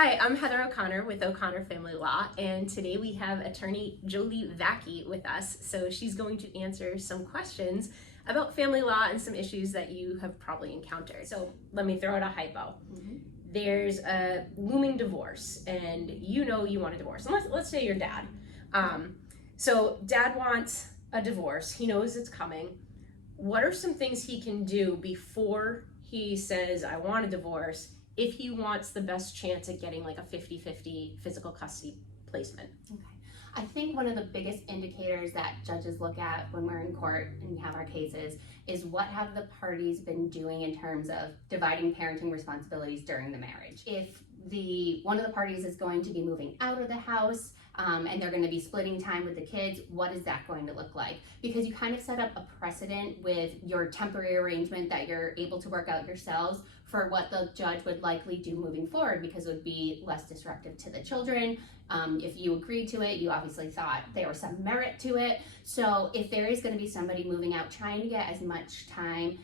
Hi, I'm Heather O'Connor with O'Connor Family Law, and today we have attorney Jolie Vacchi with us. So she's going to answer some questions about family law and some issues that you have probably encountered. So let me throw out a hypo. There's a looming divorce, and you know you want a divorce. And let's say your dad. So dad wants a divorce. He knows it's coming. What are some things he can do before he says, I want a divorce, if he wants the best chance at getting like a 50-50 physical custody placement? Okay. I think one of the biggest indicators that judges look at when we're in court and we have our cases is what have the parties been doing in terms of dividing parenting responsibilities during the marriage. If one of the parties is going to be moving out of the house and they're going to be splitting time with the kids, what is that going to look like? Because you kind of set up a precedent with your temporary arrangement that you're able to work out yourselves for what the judge would likely do moving forward, because it would be less disruptive to the children. If you agreed to it, you obviously thought there was some merit to it. So if there is going to be somebody moving out, trying to get as much time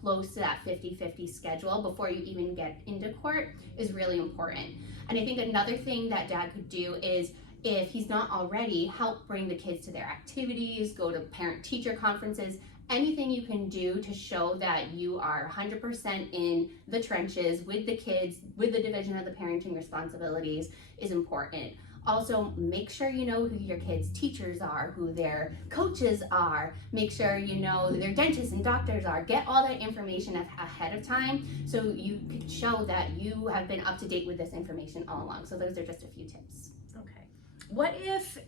close to that 50-50 schedule before you even get into court is really important. And I think another thing that dad could do is, if he's not already, help bring the kids to their activities, go to parent-teacher conferences. Anything you can do to show that you are 100% in the trenches with the kids, with the division of the parenting responsibilities, is important. Also, make sure you know who your kids' teachers are, who their coaches are. Make sure you know who their dentists and doctors are. Get all that information ahead of time so you can show that you have been up to date with this information all along. So those are just a few tips. Okay. What if,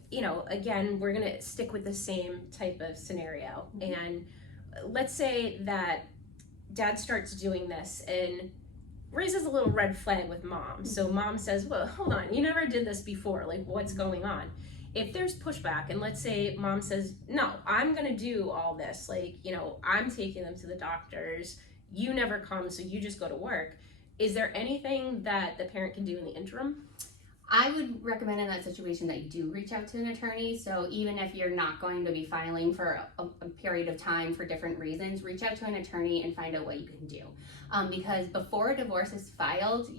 again, we're going to stick with the same type of scenario. And let's say that dad starts doing this and raises a little red flag with mom. So mom says, well, hold on, you never did this before. Like, what's going on? If there's pushback, and let's say mom says, no, I'm going to do all this. Like, I'm taking them to the doctors. You never come, so you just go to work. Is there anything that the parent can do in the interim? I would recommend in that situation that you do reach out to an attorney. So even if you're not going to be filing for a period of time for different reasons, reach out to an attorney and find out what you can do. Because before a divorce is filed,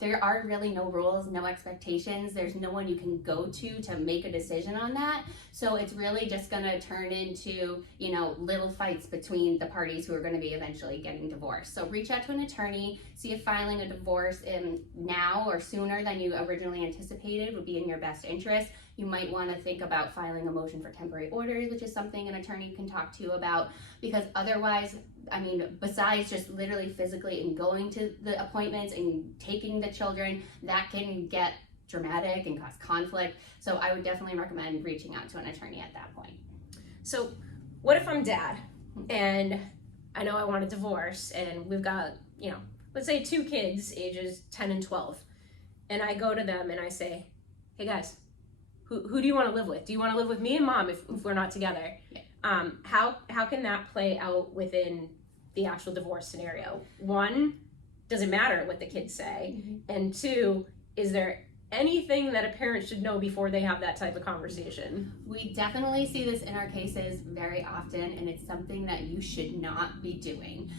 there are really no rules, no expectations. There's no one you can go to make a decision on that. So it's really just going to turn into, little fights between the parties who are going to be eventually getting divorced. So reach out to an attorney, see if filing a divorce now or sooner than you originally anticipated would be in your best interest. You might want to think about filing a motion for temporary orders, which is something an attorney can talk to you about, because otherwise, besides just literally physically and going to the appointments and taking the children, that can get dramatic and cause conflict. So I would definitely recommend reaching out to an attorney at that point. So what if I'm dad and I know I want a divorce, and we've got, let's say 2 kids ages 10 and 12. And I go to them and I say, hey guys, who do you want to live with? Do you want to live with me and mom if we're not together? Yeah. How can that play out within the actual divorce scenario? 1, does it matter what the kids say? And 2, is there anything that a parent should know before they have that type of conversation? We definitely see this in our cases very often, and it's something that you should not be doing.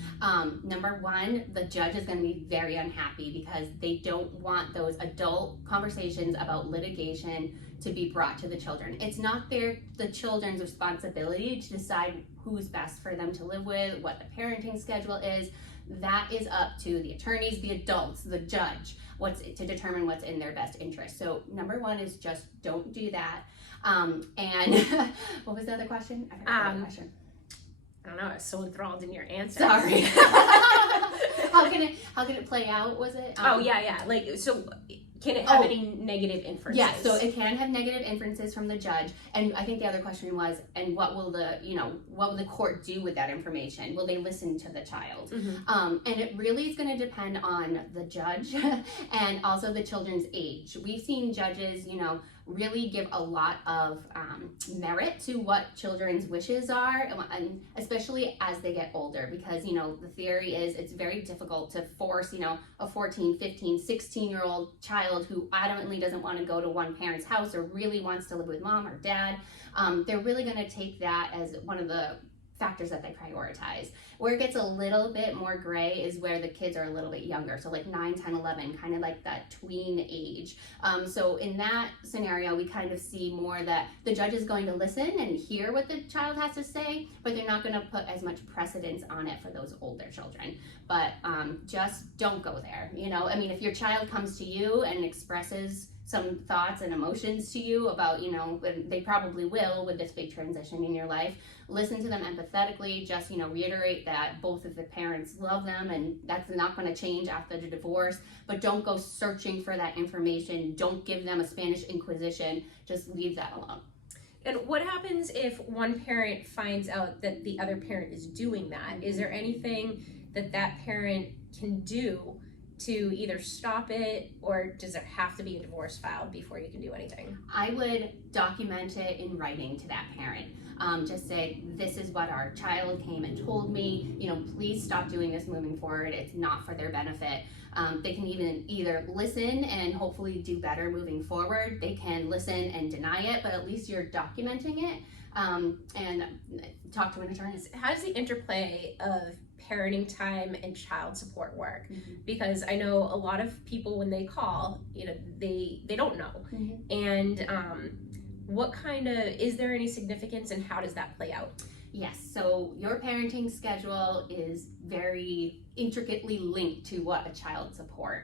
Number 1, the judge is going to be very unhappy because they don't want those adult conversations about litigation to be brought to the children. It's not the children's responsibility to decide who's best for them to live with, what the parenting schedule is. That is up to the attorneys, the adults, the judge, to determine what's in their best interest. So number 1 is just don't do that. And what was the other question? I forgot the other question. I don't know, I was so enthralled in your answer. Sorry. How can it play out, was it? Yeah. So can it have any negative inferences? Yeah, so it can have negative inferences from the judge. And I think the other question was, and what will the court do with that information? Will they listen to the child? And it really is going to depend on the judge and also the children's age. We've seen judges, really give a lot of merit to what children's wishes are, and especially as they get older, because the theory is it's very difficult to force a 14, 15, 16-year-old child who adamantly doesn't want to go to one parent's house or really wants to live with mom or dad. They're really going to take that as one of the factors that they prioritize. Where it gets a little bit more gray is where the kids are a little bit younger, so like 9, 10, 11, kind of like that tween age. So in that scenario, we kind of see more that the judge is going to listen and hear what the child has to say, but they're not going to put as much precedence on it for those older children. But just don't go there. I mean, if your child comes to you and expresses some thoughts and emotions to you about, they probably will with this big transition in your life, listen to them empathetically, just, reiterate that both of the parents love them and that's not going to change after the divorce, but don't go searching for that information. Don't give them a Spanish Inquisition. Just leave that alone. And what happens if one parent finds out that the other parent is doing that? Is there anything that parent can do to either stop it, or does there have to be a divorce filed before you can do anything? I would document it in writing to that parent. Just say, this is what our child came and told me, please stop doing this moving forward. It's not for their benefit. They can even either listen and hopefully do better moving forward. They can listen and deny it, but at least you're documenting it, and talk to an attorney. How does the interplay of parenting time and child support work? Because I know a lot of people, when they call, they don't know. And is there any significance, and how does that play out? Yes, so your parenting schedule is very intricately linked to what a child support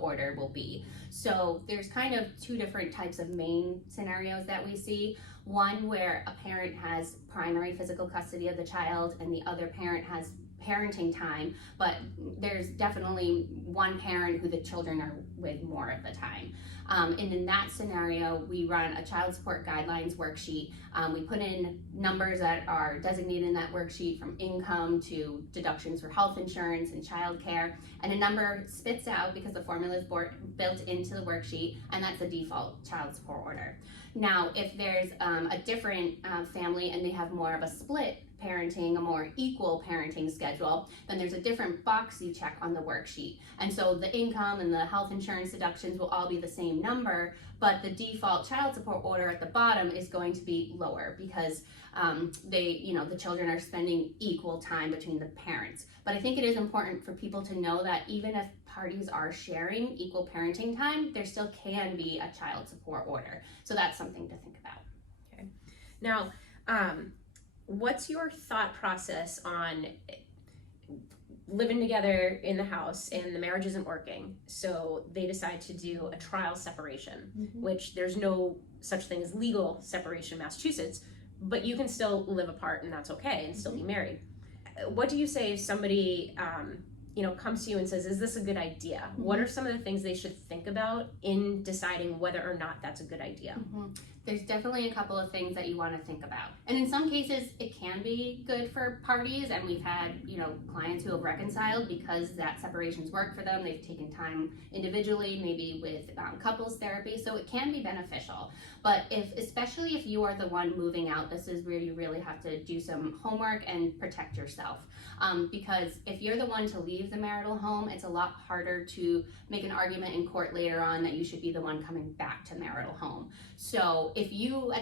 order will be. So there's kind of two different types of main scenarios that we see. One where a parent has primary physical custody of the child and the other parent has parenting time, but there's definitely one parent who the children are with more of the time. And in that scenario, we run a child support guidelines worksheet. We put in numbers that are designated in that worksheet, from income to deductions for health insurance and childcare, and a number spits out because the formula is built into the worksheet, and that's the default child support order. Now, if there's a different family and they have more of a split parenting, a more equal parenting schedule, then there's a different box you check on the worksheet. And so the income and the health insurance deductions will all be the same number, but the default child support order at the bottom is going to be lower because the children are spending equal time between the parents. But I think it is important for people to know that even if parties are sharing equal parenting time, there still can be a child support order. So that's something to think about. Okay. Now, what's your thought process on living together in the house and the marriage isn't working, so they decide to do a trial separation, which there's no such thing as legal separation in Massachusetts, but you can still live apart and that's okay and still be married. What do you say if somebody comes to you and says, is this a good idea? What are some of the things they should think about in deciding whether or not that's a good idea? There's definitely a couple of things that you want to think about. And in some cases, it can be good for parties, and we've had, clients who have reconciled because that separation's worked for them. They've taken time individually, maybe with couples therapy, so it can be beneficial. But especially if you are the one moving out, this is where you really have to do some homework and protect yourself. Because if you're the one to leave the marital home, it's a lot harder to make an argument in court later on that you should be the one coming back to marital home. So if you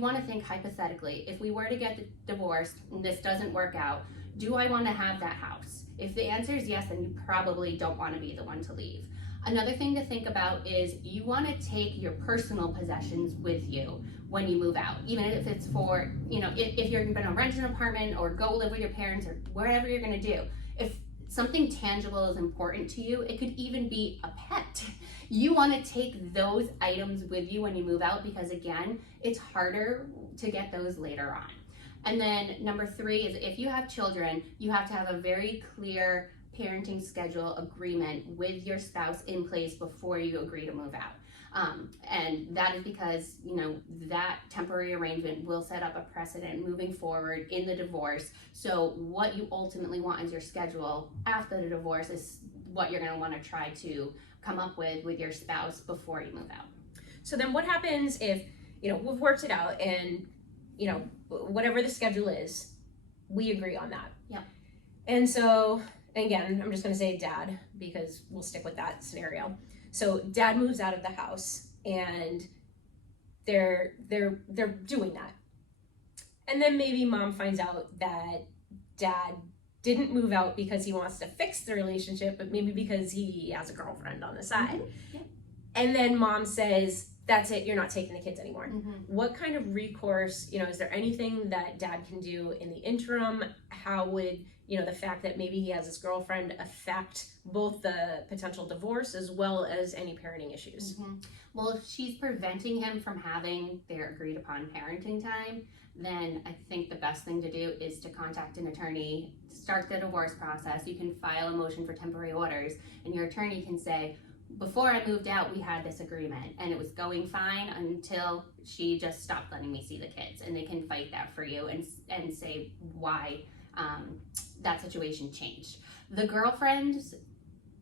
want to think hypothetically, if we were to get divorced and this doesn't work out, do I want to have that house? If the answer is yes, then you probably don't want to be the one to leave. Another thing to think about is you want to take your personal possessions with you when you move out, even if it's for, if you're going to rent an apartment or go live with your parents or wherever you're going to do. If something tangible is important to you, it could even be a pet. You want to take those items with you when you move out because, again, it's harder to get those later on. And then number 3 is if you have children, you have to have a very clear parenting schedule agreement with your spouse in place before you agree to move out. And that is because, that temporary arrangement will set up a precedent moving forward in the divorce. So what you ultimately want as your schedule after the divorce is what you're going to want to try to come up with your spouse before you move out. So then what happens if, we've worked it out and, whatever the schedule is, we agree on that. Yep. And so, again, I'm just going to say dad because we'll stick with that scenario. So dad moves out of the house and they're doing that. And then maybe mom finds out that dad didn't move out because he wants to fix the relationship, but maybe because he has a girlfriend on the side. Yeah. And then mom says, that's it, you're not taking the kids anymore. What kind of recourse, is there anything that dad can do in the interim? How would, the fact that maybe he has this girlfriend affect both the potential divorce as well as any parenting issues? Well, if she's preventing him from having their agreed upon parenting time, then I think the best thing to do is to contact an attorney, start the divorce process. You can file a motion for temporary orders, and your attorney can say, before I moved out, we had this agreement and it was going fine until she just stopped letting me see the kids. And they can fight that for you and say why that situation changed. The girlfriend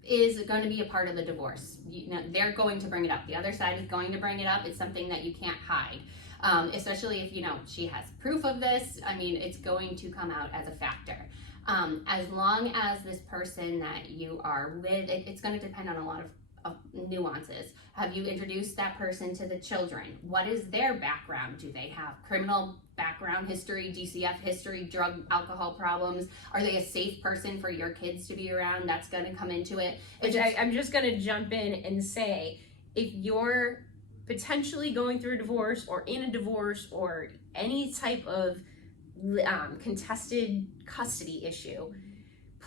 is going to be a part of the divorce. They're going to bring it up. The other side is going to bring it up. It's something that you can't hide. Especially if, she has proof of this. I mean, it's going to come out as a factor. As long as this person that you are with, it's going to depend on a lot of nuances. Have you introduced that person to the children? What is their background? Do they have criminal background history, DCF history, drug, alcohol problems? Are they a safe person for your kids to be around? That's going to come into it. I'm just going to jump in and say, if you're potentially going through a divorce or in a divorce or any type of contested custody issue,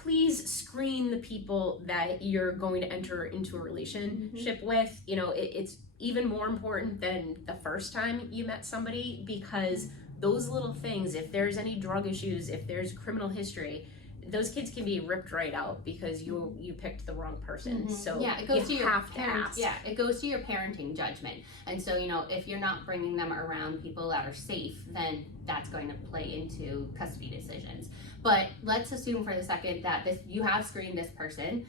please screen the people that you're going to enter into a relationship with. It's even more important than the first time you met somebody, because those little things, if there's any drug issues, if there's criminal history, those kids can be ripped right out because you picked the wrong person. So yeah, it goes to your have to ask. Yeah, it goes to your parenting judgment. And so, if you're not bringing them around people that are safe, then that's going to play into custody decisions. But let's assume for the second that you have screened this person.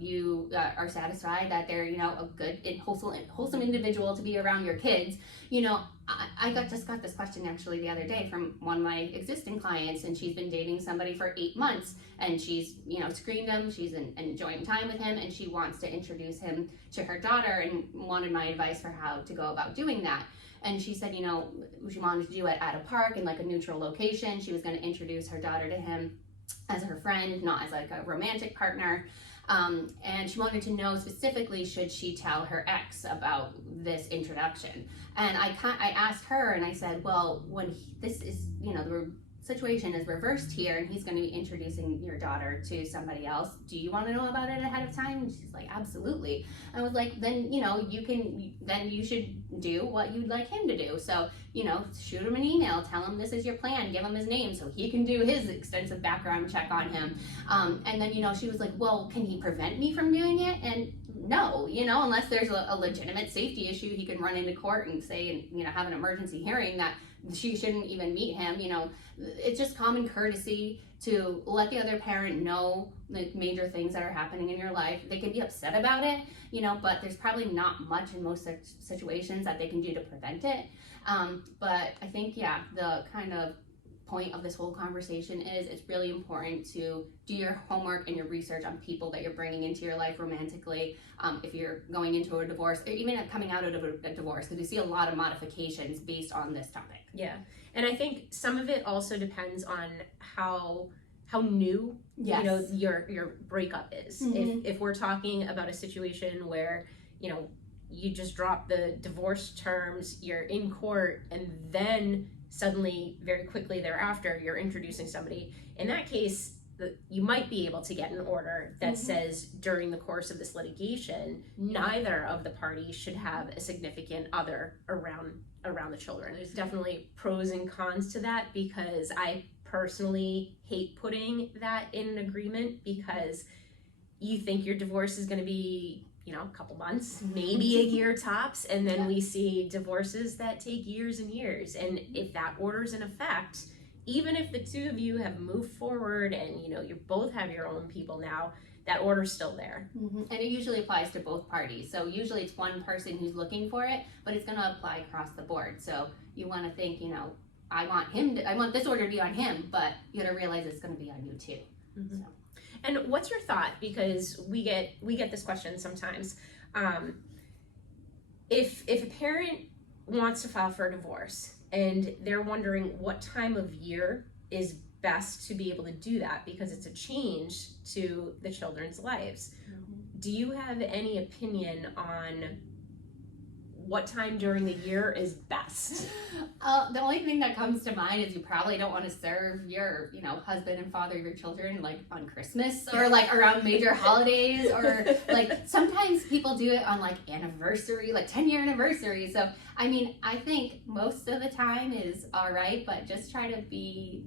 You are satisfied that they're a good and wholesome individual to be around your kids. I just got this question actually the other day from one of my existing clients, and she's been dating somebody for 8 months, and she's screened him, she's enjoying time with him, and she wants to introduce him to her daughter and wanted my advice for how to go about doing that. And she said, she wanted to do it at a park in like a neutral location. She was going to introduce her daughter to him as her friend, not as like a romantic partner. And she wanted to know specifically, should she tell her ex about this introduction? And I asked her, and I said, well, when this is, the situation is reversed here, and he's going to be introducing your daughter to somebody else, do you want to know about it ahead of time? And she's like, absolutely. I was like, then you should do what you'd like him to do. So shoot him an email, tell him this is your plan, give him his name so he can do his extensive background check on him. And then she was like, well, can he prevent me from doing it? And no, unless there's a legitimate safety issue, he can run into court and say, and have an emergency hearing that she shouldn't even meet him. It's just common courtesy to let the other parent know the major things that are happening in your life. They can be upset about it, but there's probably not much in most situations that they can do to prevent it. But I think, the kind of point of this whole conversation is it's really important to do your homework and your research on people that you're bringing into your life romantically, if you're going into a divorce, or even coming out of a divorce, because we see a lot of modifications based on this topic. Yeah, and I think some of it also depends on how new your breakup is. If we're talking about a situation where you just drop the divorce terms, you're in court, and then suddenly, very quickly thereafter, you're introducing somebody. In that case, you might be able to get an order that says during the course of this litigation, neither of the parties should have a significant other around the children. There's definitely pros and cons to that, because I personally hate putting that in an agreement, because you think your divorce is going to be a couple months, maybe a year tops, and then we see divorces that take years and years. And if that order's in effect, even if the two of you have moved forward and you both have your own people now, that order's still there. And it usually applies to both parties. So usually it's one person who's looking for it, but it's going to apply across the board. So you want to think, I want this order to be on him, but you got to realize it's going to be on you too. So. And what's your thought? Because we get this question sometimes. If a parent wants to file for a divorce and they're wondering what time of year is best to be able to do that because it's a change to the children's lives. Do you have any opinion on what time during the year is best? The only thing that comes to mind is you probably don't want to serve your, husband and father of your children like on Christmas or like around major holidays, or like sometimes people do it on like anniversary, like 10-year anniversary. So, I mean, I think most of the time is all right, but just try to be,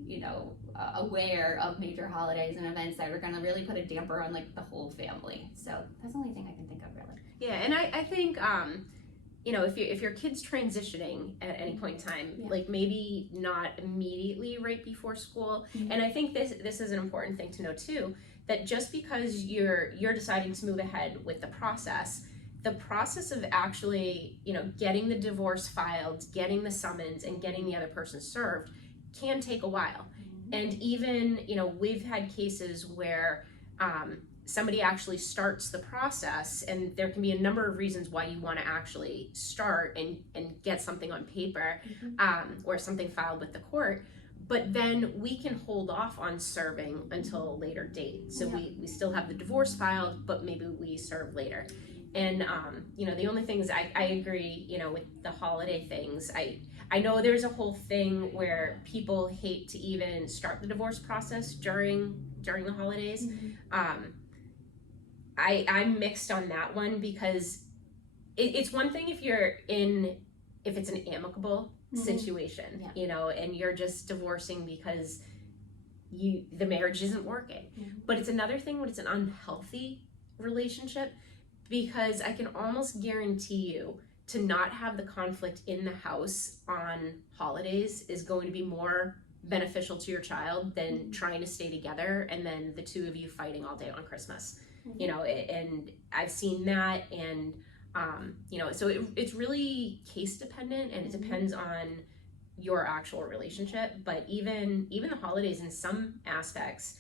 aware of major holidays and events that are going to really put a damper on like the whole family. So that's the only thing I can think of really. Yeah, and I think, if your kid's transitioning at any point in time, like maybe not immediately right before school. And I think this is an important thing to know too, that just because you're deciding to move ahead with the process of actually, getting the divorce filed, getting the summons, and getting the other person served can take a while. And even, we've had cases where somebody actually starts the process, and there can be a number of reasons why you want to actually start and get something on paper or something filed with the court, but then we can hold off on serving until a later date. So we still have the divorce filed, but maybe we serve later. And the only things I agree, with the holiday things, I know there's a whole thing where people hate to even start the divorce process during the holidays. I'm mixed on that one because it's one thing if it's an amicable situation, and you're just divorcing because the marriage isn't working. But it's another thing when it's an unhealthy relationship, because I can almost guarantee you to not have the conflict in the house on holidays is going to be more beneficial to your child than trying to stay together and then the two of you fighting all day on Christmas. And I've seen that, and so it's really case dependent, and it depends on your actual relationship. But even the holidays, in some aspects,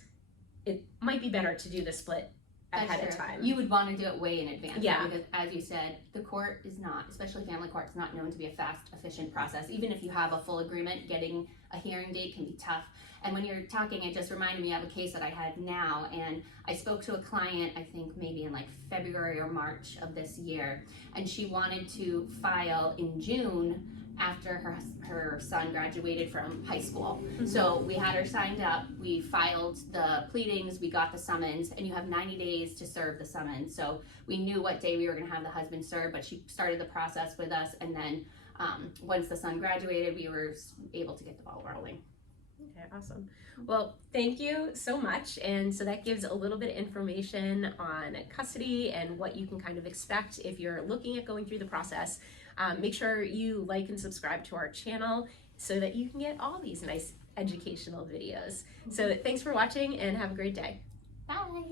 it might be better to do the split ahead of time. You would want to do it way in advance. Yeah. Because as you said, the court is not, especially family court, is not known to be a fast, efficient process. Even if you have a full agreement, getting a hearing date can be tough. And when you're talking, it just reminded me of a case that I had now, and I spoke to a client, I think maybe in like February or March of this year, and she wanted to file in June after her son graduated from high school. So we had her signed up, we filed the pleadings, we got the summons, and you have 90 days to serve the summons. So we knew what day we were gonna have the husband served, but she started the process with us, and then once the son graduated, we were able to get the ball rolling. Okay, awesome. Well, thank you so much. And so that gives a little bit of information on custody and what you can kind of expect if you're looking at going through the process. Make sure you like and subscribe to our channel so that you can get all these nice educational videos. So thanks for watching and have a great day. Bye.